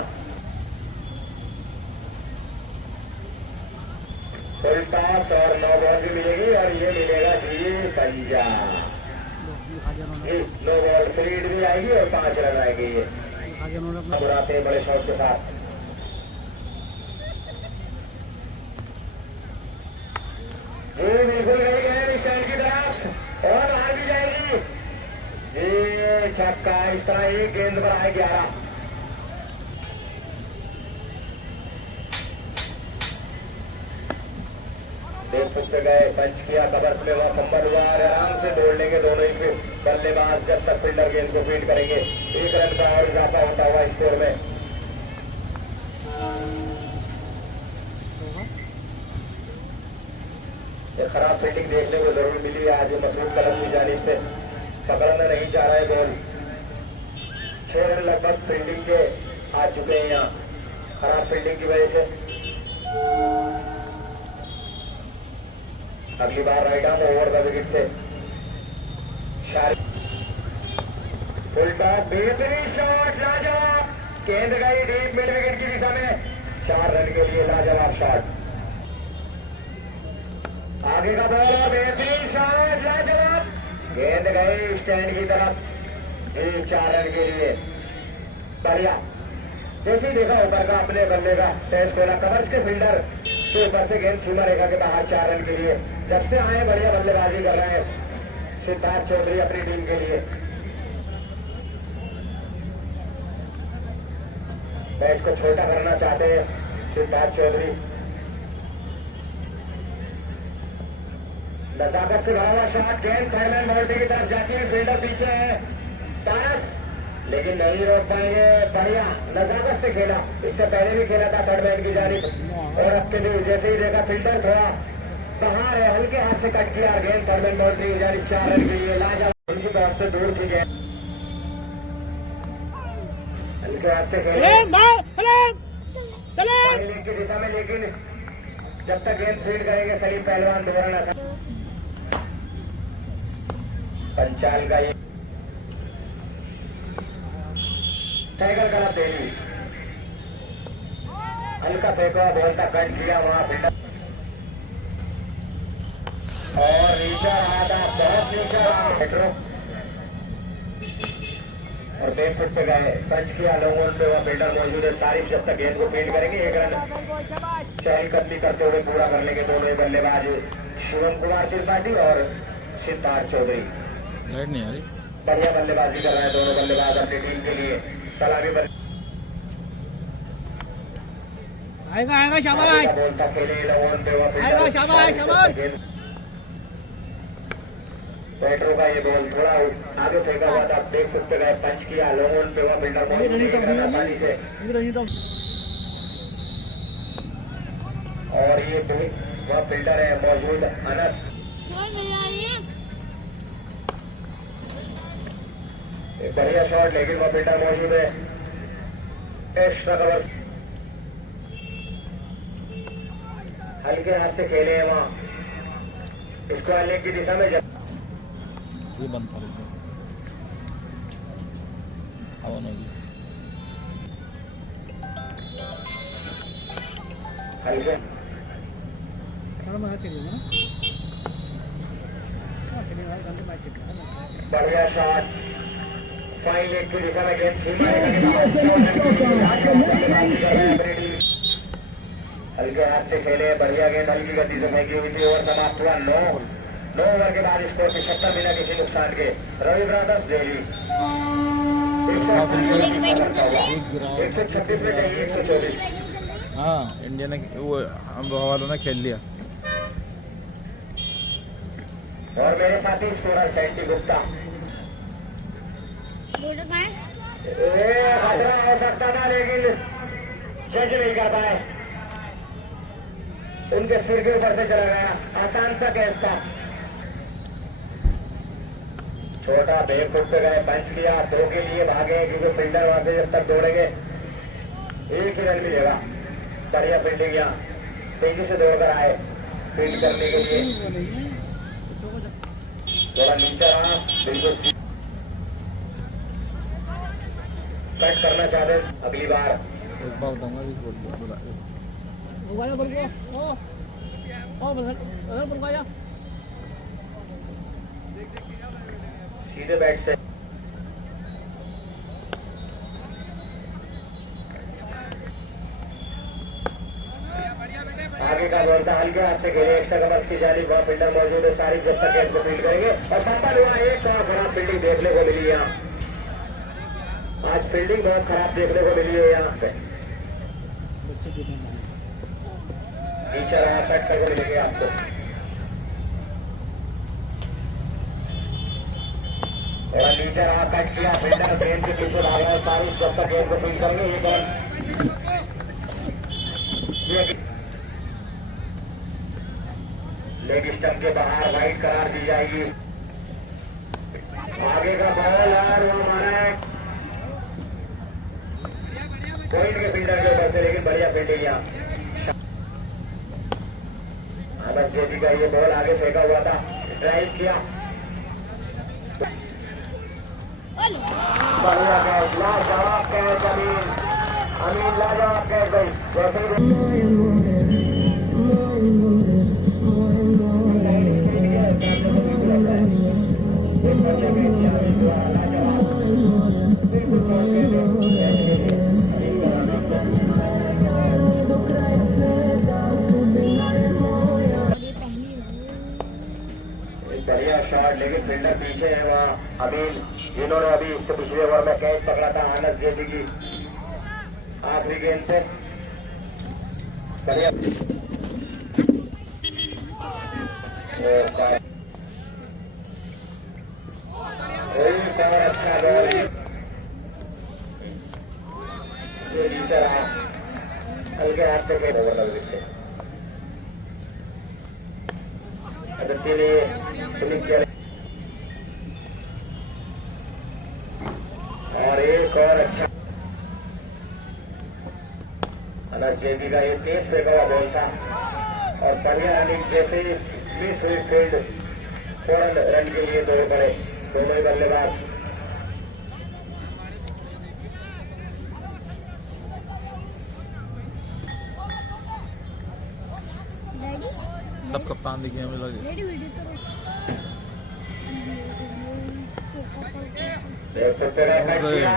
फुल टॉस और 9 बॉल भी मिलेगी और ये मिलेगा जी पंजा। 9 बॉल स्पीड भी आएगी और 5 रन आएंगे। ये बुराते हैं बड़े शॉट के साथ। ये बिल्कुल गई है स्टैंड की तरफ और आ भी जाएगी। ये छक्का, इस तरह एक गेंद पर आए 11। देख सकते गए, पंच किया, कवर्स में वह फंबल हुआ और आराम से दौड़ लेंगे दोनों ही बल्लेबाज जब तक फील्डर गेंद को फीड करेंगे। 1 रन का और इजाफा होता हुआ स्कोर में। एक खराब फील्डिंग देखने को जरूर मिली है आज मसूद कलम की जानिब से। पकड़ना नहीं चाह रहा है बॉल। 6 रन लगभग फील्डिंग के आ चुके हैं यहाँ, खराब फील्डिंग की वजह से। अगली बार राइट आर्म ओवर का विकेट से फुल टॉप, बेहतरीन शॉट, लाजवाब। गेंद गई डीप मिड विकेट की दिशा में, 4 रन के लिए लाजवाब शॉट। आगे का बॉल और बेहतरीन शॉट, लाजवाब। गेंद गई स्टैंड की तरफ, 4 रन के लिए बढ़िया। जैसे ही देखा ऊपर का अपने बल्ले का टेस्ट खोला, कवर्स के फील्डर के ऊपर से गेंद सीमा रेखा के बाहर, 4 रन के लिए। जब से आए बढ़िया बल्लेबाजी कर रहे हैं सिद्धार्थ चौधरी अपनी टीम के लिए। मैच को छोटा करना चाहते हैं सिद्धार्थ चौधरी। नजाकत से भरा हुआ शॉट, गेंद थर्ड बाउंड्री की तरफ जाती है, फील्डर पीछे है पास लेकिन नहीं रोक पाएंगे। बढ़िया नजाकत से खेला, इससे पहले भी खेला था थर्ड मैन की जानिब और अब के लिए जैसे ही देखा फील्डर थोड़ा बाहर है, हल्के हाथ से कट किया, गेंद थर्ड मैन बाउंड्री की जानिब, 4 रन के लिए लाजवाब। उनकी तरफ से दूर थी गेंद, हल्के हाथ से खेले की दिशा में, लेकिन जब तक गेंद फील्ड करेंगे सलीम पहलवान 2 रन। पंचाल का ये साइकिल गलत देनी, हल्का फेंका बॉल का कट किया, वहां फील्डर मेट्रो और बैक फुट पे गए टच किया लोगों पे, वहाँ फील्डर मौजूद है। सारिफ जब तक गेंद को फील्ड करेंगे 1 रन चहलकदमी करते हुए पूरा करने के दोनों बल्लेबाज शिवम कुमार त्रिपाठी और सिद्धार्थ चौधरी। लाइट नहीं आ रही। बढ़िया बल्लेबाजी कर रहे हैं दोनों बल्लेबाज अपनी टीम के लिए। सलामी आएगा शाबाश बोलता खेले लोगों पे, वहाँ आएगा शाबाश शाबाश। पेट्रो का ये बॉल थोड़ा आगे फेंका हुआ था, देख सकते गए पंच किया लोगों पे, वहाँ फील्डर मौजूद है आसानी से। और ये वहाँ फील्डर है मौजूद अनस। एक बढ़िया शॉट लेकिन वहाँ फील्डर मौजूद है। एक्स्ट्रा कवर हल्के हाथ से खेले हैं वहाँ, इसको आने की दिशा में ये बंद कर दो। हवा नहीं हल्के बढ़िया शॉट फाइन लेग की दिशा में गेंद हल्के हाथ से खेले, बढ़िया गेंद हल्की गति से फेंकी हुई थी। ओवर समाप्त हुआ 9 ओवर के बाद स्कोर 75 बिना किसी नुकसान के। रवि ब्रदर्स दिल्ली 136 में चाहिए 124। हाँ इंडिया ने वो वालों ने खेल लिया। और मेरे साथी स्कोरर सैंटी गुप्ता। खतरा हो सकता था लेकिन जज नहीं कर पाए, उनके सिर के ऊपर से चला गया। आसान सा कैच था। छोटा बैक फुट पे गए, पंच किया, 2 के लिए भागे क्योंकि फील्डर वहां से जब तक दौड़ेंगे 1 ही रन मिलेगा। बढ़िया फील्डिंग यहाँ तेजी से दौड़कर आए फील्ड करने के लिए। थोड़ा नीचे रहा, बिल्कुल कट करना चाहते अगली बार। एक बार बताऊंगा भी सीधे बैट से आगे का बॉल था, हल्के हाथ से खेले, एक्स्ट्रा कवर्स की जानी, वहाँ फील्डर मौजूद है। सारी जब तक गेंद को फील्ड करेंगे और सफल हुआ। एक और खराब फील्डिंग देखने को मिली यहाँ, आज फील्डिंग बहुत खराब देखने को मिली है यहाँ पे। नीचे रहा, कट करके मिलेंगे आपको। थोड़ा नीचे रहा, कट किया, फील्डर गेंद के पीछे भागा है। सारी जब तक गेंद को फील्ड करेंगे ये बॉल लेग स्टंप के बाहर वाइड करार दी जाएगी। आगे का बॉल यार वो मारा है पॉइंट के फील्डर के ऊपर से, लेकिन बढ़िया फील्डिंग यहाँ। अमर ज्योति का ये बॉल आगे फेंका हुआ था, ड्राइव किया, बढ़िया कैच, लाजवाब कैच अमीन लाजवाब कैच गई। जैसे बढ़िया शॉट, लेकिन फील्डर पीछे है वहाँ अमीन, जिन्होंने अभी इससे पिछले ओवर में कैच पकड़ा था आनंद जेठी की आखिरी गेंद से। बढ़िया अच्छा बॉल नीचे रहा, हल्के हाथ से खेल ओवर से के लिए फिनिश किया। और एक और अच्छा अनस जेबी का ये तेज फेंका हुआ बॉल था और बढ़िया रनिंग जैसे मिस हुई फील्ड, फौरन रन के लिए दौड़ पड़े दोनों ही बल्लेबाज। सब कप्तान दिखे हमें लगे। देख सकते हैं कट किया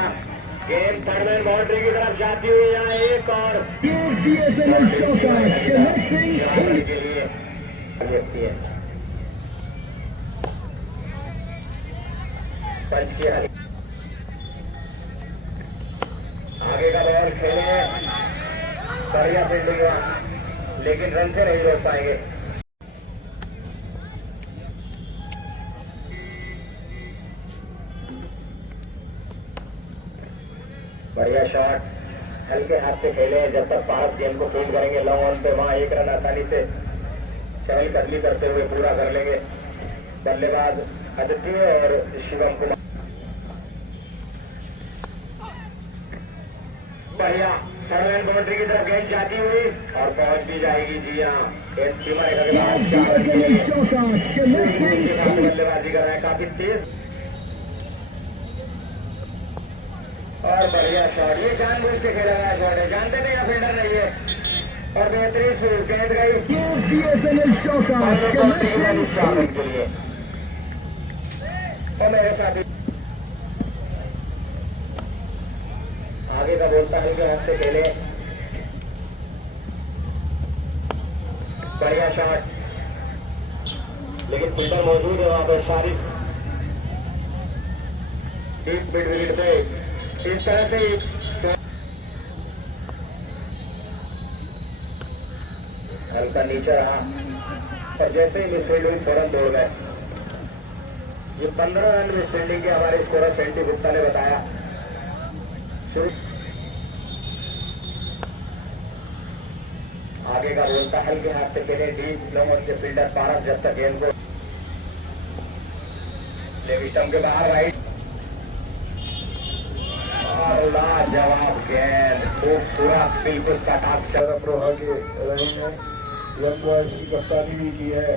गेंद थर्ड बाउंड्री की तरफ जाती हुई यहाँ एक और BSNL चौका कनेक्टिंग खिलाड़ी के लिए देखती है पंच की हरी आगे का बॉल खेले बढ़िया फील्डिंग हुआ लेकिन रन से नहीं रोक पाएंगे बढ़िया शॉट हल्के हाथ से खेले जब तक पारस गेंद को फील्ड करेंगे लॉन्ग ऑन पे वहां एक रन आसानी से चहल कदमी करते हुए पूरा कर लेंगे बल्लेबाज आदित्य और शिवम कुमार बढ़िया थर्ड बाउंड्री की तरफ गेंद जाती हुई और पहुंच भी जाएगी जी हाँ गेंद सीमा रेखा के बाद BSNL चौका कनेक्टिंग बल्लेबाजी कर रहे हैं काफी तेज और बढ़िया शॉट ये जानबूझ के खेला गया शॉट है जानते नहीं आप फील्डर नहीं है और बेहतरीन शूट गेंद गई BSNL चौका कनेक्टिंग के लिए और मेरे साथी आगे का बोलता है कि हाथ से खेले बढ़िया शॉट लेकिन फील्डर मौजूद है वहां पर सारी मिड विकेट पे इस तरह से हल्का नीचे रहा और जैसे ही मिसफील्ड हुई फौरन दौड़ गए ये 15 रन मिसफील्डिंग के हमारे स्कोरर सेंटी गुप्ता ने बताया शुरू आगे का बोलता हल्के हाथ से खेले डीप नंबर के फील्डर पारस जब तक गेंद को लेविस्टम के बाहर राइट जवाब गेंद खूबसूरत बिल्कुल कटाक्ष प्रभा के रहे हैं यंगवर्ष की कप्तानी भी की है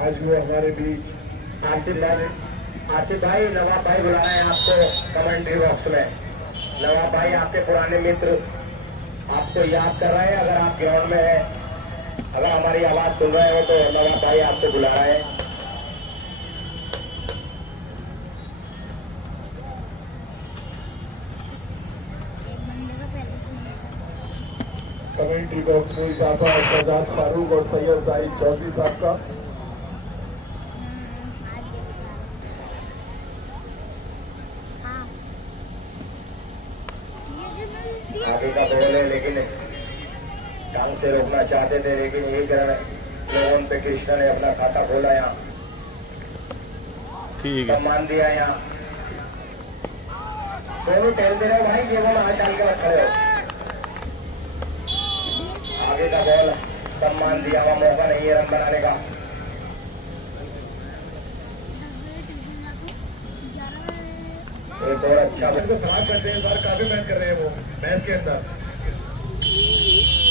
आज वो हमारे बीच आसिफ भाई नवाब भाई बुला रहे हैं आपको कमेंट्री बॉक्स में नवाब भाई आपके पुराने मित्र आपको याद कर रहे हैं अगर आप ग्राउंड में हैं अगर हमारी आवाज सुन रहे हो तो नवाब भाई आपको बुला रहे हैं कमेंट्री बॉक्स में इजाफा शहजाद फारूक और सैयद जाहिद चौधरी साहब का आगे का बॉल है लेकिन टांग से रोकना चाहते थे लेकिन एक रन लोगों पे कृष्णा ने अपना खाता खोला यहाँ ठीक है सम्मान दिया यहाँ दोनों टहल दे रहे हो भाई ये बॉल हाथ डाल के खड़े हो आगे का बॉल सम्मान दिया हुआ मौका नहीं है रन बनाने का एक और अच्छा को समाप्त करते हैं सर काफी मेहनत कर रहे हैं वो मैच के अंदर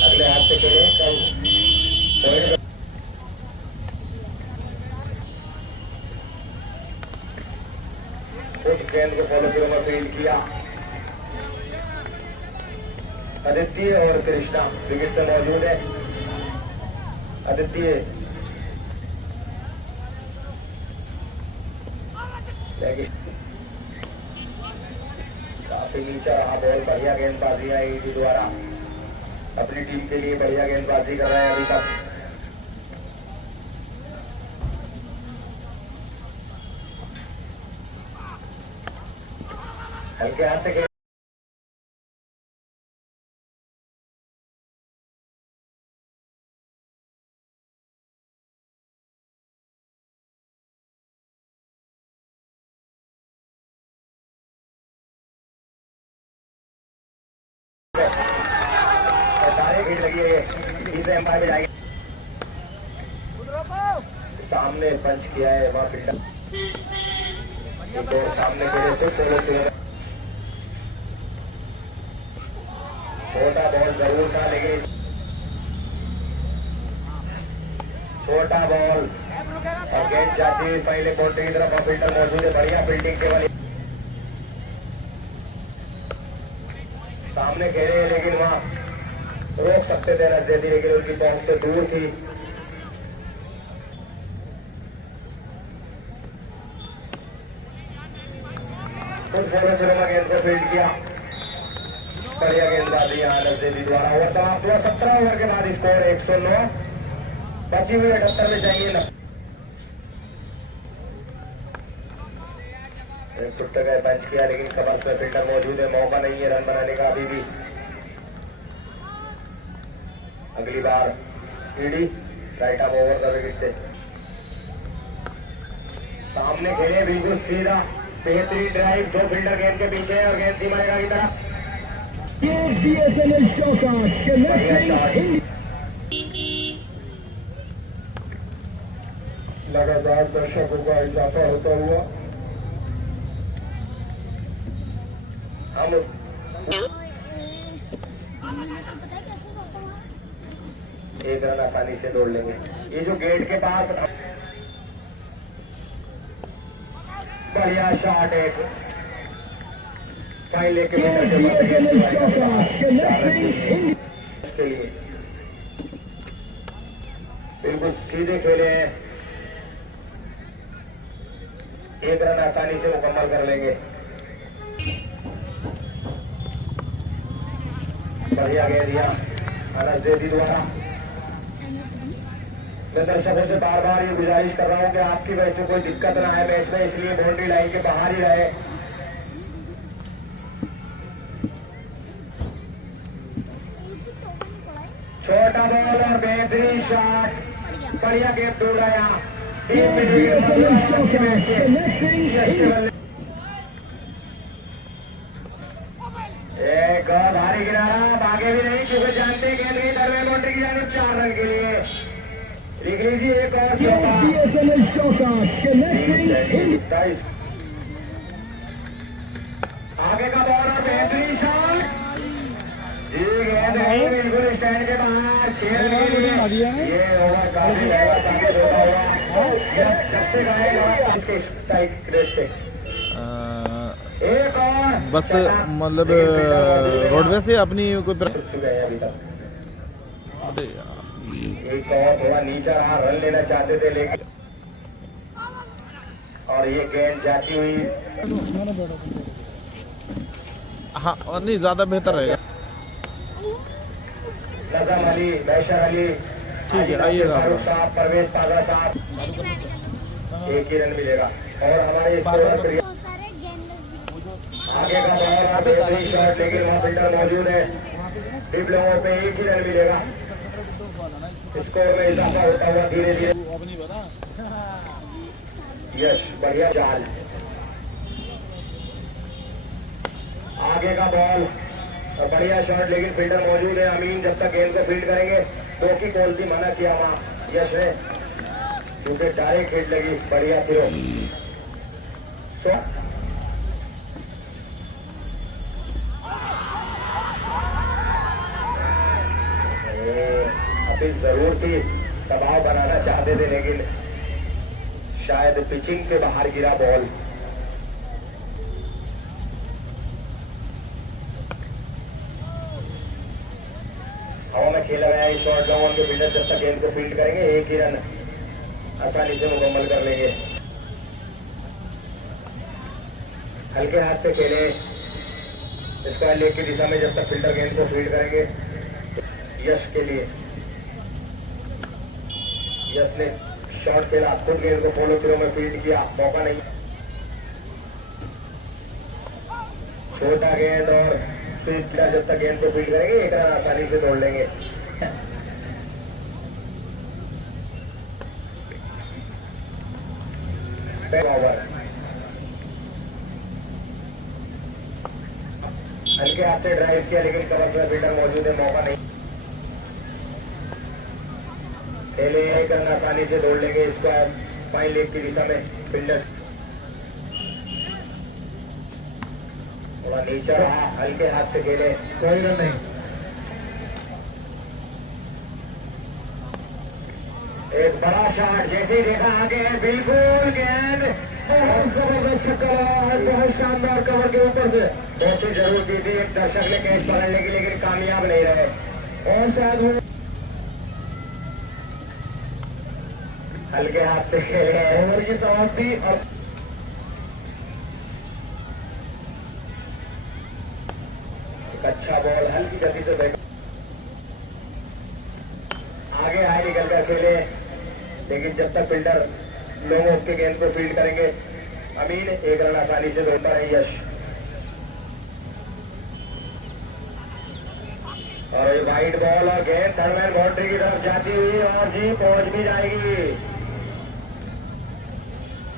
अगले हाथ से खेले कल उस गेंद को फॉलो थ्रू में फील्ड किया आदित्य और कृष्णा विकेट पे मौजूद है आदित्य काफी नीचा रहा बॉल बढ़िया गेंदबाजी है ईडी द्वारा अपनी टीम के लिए बढ़िया गेंदबाजी कर रहे हैं अभी तक हल्के हाथ से सारे भीड़ लगी है तीसरे एम्पायर पे जाएंगे सामने पंच किया है वहां फील्डर तो सामने के लिए सोलो छोटा बॉल जरूर था लेकिन छोटा बॉल और गेंद जाती हुई पहले बाउंड्री की तरफ फील्डर मौजूद है बढ़िया फील्डिंग के वाली सामने खेले लेकिन वहां रोक सकते थे नजदीक लेकिन उनकी पहुंच से दूर थी कुछ फॉलो करो गेंद को फील्ड किया, बढ़िया गेंदबाजी यहाँ नजदीकी द्वारा। ओवर समाप्त हुआ। 17 ओवर के बाद स्कोर 109, बची हुई 78 में चाहिए। टूट गए पंच किया, लेकिन कमर में फील्डर मौजूद है, मौका नहीं है रन बनाने का अभी भी। अगली बार ईडी राइट ऑफ ओवर का विकेट से सामने खेले, बिल्कुल सीधा बेहतरीन ड्राइव, दो फील्डर गेंद के पीछे और गेंद सीमा रेखा की तरफ। BSNL shortstop connecting. लगातार दर्शकों का इजाफा होता हुआ हम एक रन आसानी से दौड़ लेंगे। ये जो गेट के पास बढ़िया शॉट है, फाइन लेके BSNL shortstop connecting. के लिए बिल्कुल सीधे खेले हैं, एक रन आसानी से मुकम्मल कर लेंगे। बढ़िया गेंद दिया अनस जैदी द्वारा। मैं दर्शकों से बार बार ये गुजारिश कर रहा हूँ कि आपकी वजह से कोई दिक्कत ना आए मैच में, इसलिए बाउंड्री लाइन के बाहर ही रहे। छोटा बॉल और बेहतरीन शॉट, बढ़िया गेंद दूर आया। BSNL shortstop connecting. एक भारी किनारा, भागे भी नहीं क्योंकि जानते हैं गेंद गई दरवे बाउंड्री की जानिब 4 रन के लिए। लिख लीजिए एक और BSNL shortstop connecting. आगे का बॉल और बेहतरीन शॉट, गेंद है बिल्कुल स्टैंड के बाहर, खेल नहीं। ये ओवर काफी महंगा साबित होता हुआ। एक और बस मतलब रोडवे से अपनी कोई चुके हैं अभी तक। अरे यार, एक और थोड़ा नीचा रहा, रन लेना चाहते थे लेकिन, और ये गेंद जाती हुई हाँ, और नहीं ज़्यादा बेहतर रहेगा। नजम अली, बैशर अली, ठीक है, आइएगा आप लोग। साहब, परवेज पागा साहब, एक ही रन मिलेगा। और हमारे स्कोर आगे का बॉल और बेहतरीन शॉट, लेकिन वहाँ फील्डर मौजूद है, डिप लोगों पे एक ही रन मिलेगा। स्कोर में इजाफा होता हुआ धीरे धीरे। यश बढ़िया चाल, आगे का बॉल बढ़िया शॉट, लेकिन फील्डर मौजूद है। अमीन जब तक गेंद को फील्ड करेंगे, दो की कॉल थी, मना किया वहाँ यश ने, क्योंकि डायरेक्ट हिट लगी। बढ़िया थ्रो, तो अभी जरूर थी, दबाव बनाना चाहते थे, लेकिन शायद पिचिंग के बाहर गिरा बॉल। हवा में खेला गया इस शॉट का, उनके फील्डर जब तक गेंद को फील्ड करेंगे, एक ही रन आसानी से मुकम्मल कर लेंगे। हल्के हाथ से खेले, स्क्वायर लेग की दिशा में जब तक फील्डर गेंद को फील्ड करेंगे। यश के लिए, यश ने शॉट खेला, खुद गेंद को फॉलो थ्रो में फील्ड किया, मौका नहीं। छोटा गेंद और फील्डर जब तक गेंद को फील्ड करेंगे, एक रन आसानी से तोड़ लेंगे। ओवर हल्के हाथ से ड्राइव किया, लेकिन कवर में फील्डर मौजूद है, मौका नहीं। खेले, एक रन आसानी से दौड़ लेंगे। स्क्वायर फाइन लेग की दिशा में फील्डर थोड़ा नीचा रहा, हल्के हाथ से खेले, कोई रन नहीं। एक बड़ा शॉट, जैसे ही देखा आगे है, बिल्कुल गेंद बहुत जबरदस्त छक्का, बहुत शानदार कवर के ऊपर से। कोशिश जरूर की थी एक दर्शक ने कैच पकड़ने की, लेकिन कामयाब नहीं रहे। और शायद हल्के हाथ से खेले, ओवर की समाप्ति। और अच्छा बॉल हल्की गति से बैठ आगे हाई निकल कर खेले, लेकिन जब तक फील्डर लोग उसके गेंद को फील्ड करेंगे अमीन एक रन आसानी से ढूंढता है यश। और ये वाइड बॉल और गेंद थर्ड बाउंड्री की तरफ जाती हुई और जी पहुंच भी जाएगी।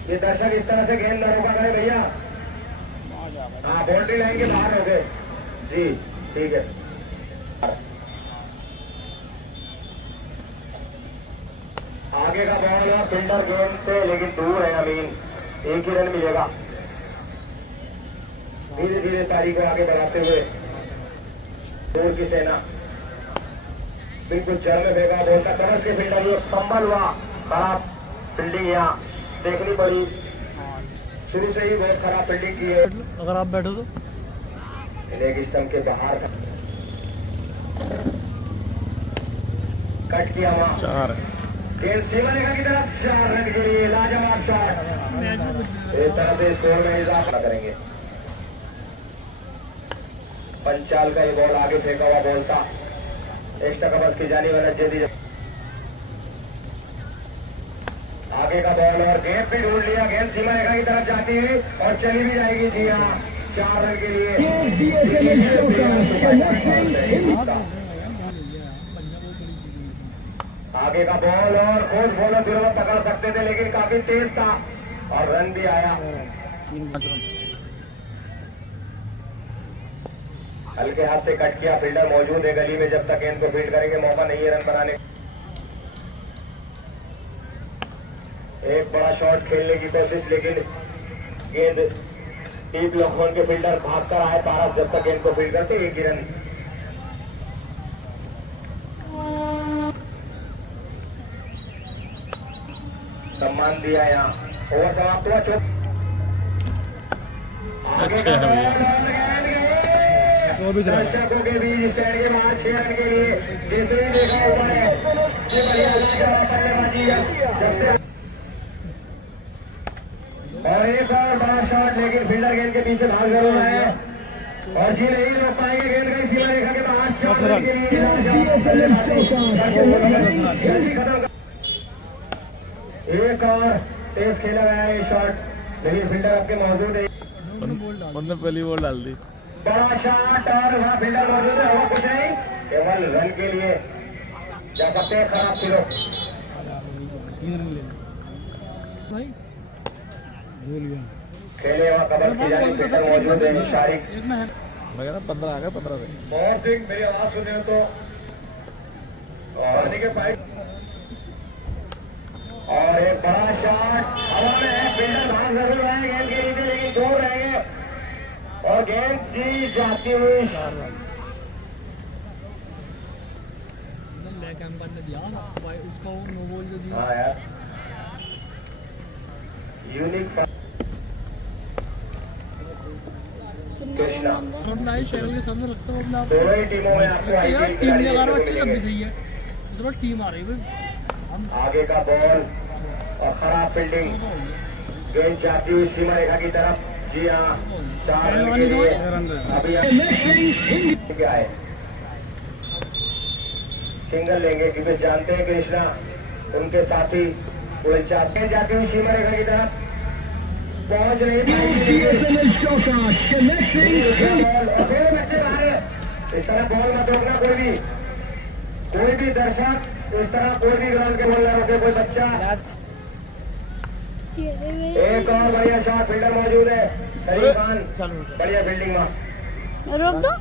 ये दर्शक इस तरह से गेंद न रोका गए भैया। हाँ बाउंड्री लाइन के बाहर हो गए जी, ठीक है। आगे का बॉल है फील्डर गेंद से लेकिन दूर है अमीन, एक ही रन मिलेगा। धीरे धीरे तारी को आगे बढ़ाते हुए दूर की सेना बिल्कुल जड़ में भेगा बोलता तरफ के फील्डर ये संभल हुआ, खराब फील्डिंग यहाँ देखनी पड़ी। शुरू से ही बहुत खराब फील्डिंग की है। अगर आप बैठो तो लेग स्टंप के बाहर कट किया वहां 4 गेंद सीमा रेखा की तरफ 4 रन के लिए लाजवाब शॉट। इस तरह से स्कोर में इजाफा करेंगे। पंचाल का ये बॉल आगे फेंका हुआ बॉल था, एक्स्ट्रा कवर्स की जानी वाला जल्दी आगे का बॉल और गेंद भी ढूंढ लिया। गेंद सीमा रेखा की तरफ जाती है और चली भी जाएगी जी हाँ, 4 रन के लिए। आगे का बॉल और खोज फॉलो फिर वो पकड़ सकते थे लेकिन काफी तेज था और रन भी आया। हल्के हाथ से कट किया, फील्डर मौजूद है गली में, जब तक गेंद को फील्ड करेंगे मौका नहीं है रन बनाने। एक बड़ा शॉट खेलने की कोशिश लेकिन गेंद डीप लॉकडाउन के फील्डर भाग कर आए पारस, जब तक गेंद को फील्ड करते एक ही रन। सम्मान दिया यहाँ, ओवर समाप्त हुआ। आगे का दर्शकों के बीच स्टैंड के बाहर 6 रन के लिए जैसे ही देखा हुआ है ये बढ़िया बल्लेबाजी जब से और एक और बड़ा शॉट लेकिन फील्डर गेंद के पीछे भाग जरूर रहे हैं और जी नहीं रोक पाएंगे। गेंद गई सीमा रेखा के बाहर 4 रन के लिए। एक और तेज खेला गया है शॉट लेकिन फील्डर आपके मौजूद है। उनने पहली बॉल डाल दी। बड़ा शॉट और वहाँ फील्डर मौजूद है, और कुछ नहीं, केवल रन के लिए जा सकते हैं। खराब फिरो खेले वहाँ कवर की जानी, फील्डर मौजूद है शारिक। वगैरह 15 आ गए 15 से। मोहन सिंह मेरी आवाज सुने हो तो पानी के पाइप और एक बड़ा शॉट हवा में है, फील्डर भाग जरूर रहे हैं गेंद के नीचे लेकिन दूर रहेंगे और गेंद जी जाती हुई। उसका वो नो बॉल जो दिया हाँ यार यूनिक कृष्णा अपना ही चैनल के सामने रखता हूँ अपना दोनों ही टीमों में आपको यार IPL टीम लगा रहा हूँ, खिलाड़ी अच्छी मिलेंगे। तब भी सही है। तो टीम आ रही है भाई। आगे का बॉल और खराब फील्डिंग, गेंद जाती हुई सीमा रेखा की तरफ। जी हाँ 4 रन के लिए अभी क्या है, सिंगल लेंगे क्योंकि जानते हैं कृष्णा उनके साथी कोई चाहते हैं। जाती हुई सीमा रेखा की तरफ पहुंच नहीं पाएगी। बॉल और फिर बच्चे बाहर, इस तरह बॉल मत रोकना कोई भी दर्शक, इस तरह कोई भी ग्राउंड के बॉल न रोके कोई बच्चा। एक और बढ़िया शॉट, फील्डर मौजूद है करीम खान, बढ़िया फील्डिंग में रोक दो।